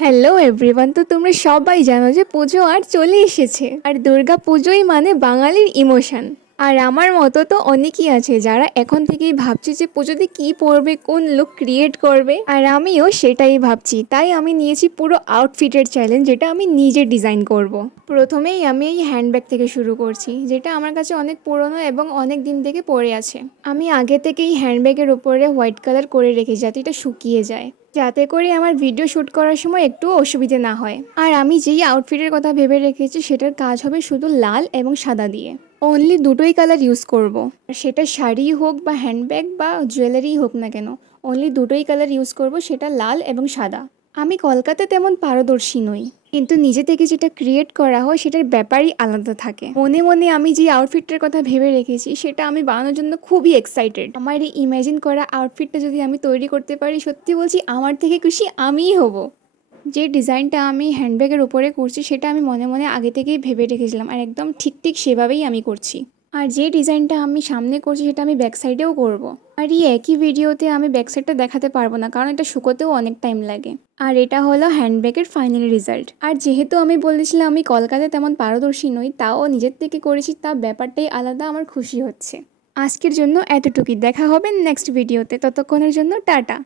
Hello everyone, তো তোমরা সবাই জানো যে পুজো আর চলে এসেছে। আর দুর্গা পুজোই মানে বাঙালির ইমোশন। আর আমার মতো তো অনেকেই আছে যারা এখন থেকেই ভাবছে যে পুজোতে কি পরবে, কোন লুক ক্রিয়েট করবে। আর আমিও সেটাই ভাবছি, তাই আমি নিয়েছি পুরো আউটফিটের চ্যালেঞ্জ, যেটা আমি নিজে ডিজাইন করব। প্রথমেই আমি এই হ্যান্ডব্যাগ থেকে শুরু করছি, যেটা আমার কাছে অনেক পুরনো এবং অনেক দিন থেকে পরে আছে। আমি আগে থেকেই হ্যান্ডব্যাগের উপরে হোয়াইট কালার করে রেখে যাতে এটা শুকিয়ে যায়, যাতে করে আমার ভিডিও শ্যুট করার সময় একটু অসুবিধে না হয়। আর আমি যেই আউটফিটের কথা ভেবে রেখেছি সেটার কাজ হবে শুধু লাল এবং সাদা দিয়ে। অনলি দুটোই কালার ইউজ করব। সেটা শাড়ি হোক বা হ্যান্ডব্যাগ বা জুয়েলারি হোক না কেন, অনলি দুটোই কালার ইউজ করব, সেটা লাল এবং সাদা। আমি কলকাতায় তেমন পারদর্শী নই, কিন্তু নিজে থেকে যেটা ক্রিয়েট করা হয় সেটার ব্যাপারই আলাদা থাকে। মনে মনে আমি যে আউটফিটটার কথা ভেবে রেখেছি সেটা আমি বানানোর জন্য খুবই এক্সাইটেড। আমার এই ইমাজিন করা আউটফিটটা যদি আমি তৈরি করতে পারি, সত্যি বলছি আমার থেকে খুশি আমিই হব। যে ডিজাইনটা আমি হ্যান্ডব্যাগের উপরে করছি সেটা আমি মনে মনে আগে থেকেই ভেবে রেখেছিলাম, আর একদম ঠিক ঠিক সেভাবেই আমি করছি। আর যে ডিজাইনটা আমি সামনে করছি সেটা আমি ব্যাক সাইডেও করব। আর এই একই ভিডিওতে আমি ব্যাক সাইডটা দেখাতে পারবো না, কারণ এটা শুকোতেও অনেক টাইম লাগে। আর এটা হলো হ্যান্ডব্যাগের ফাইনাল রেজাল্ট। আর যেহেতু আমি বলেছিলাম আমি কলকাতায় তেমন পারদর্শী নই, তাও নিজের থেকে করেছি, তা ব্যাপারটাই আলাদা, আমার খুশি হচ্ছে। আজকের জন্য এতটুকুই, দেখা হবে নেক্সট ভিডিওতে, ততক্ষণের জন্য টাটা।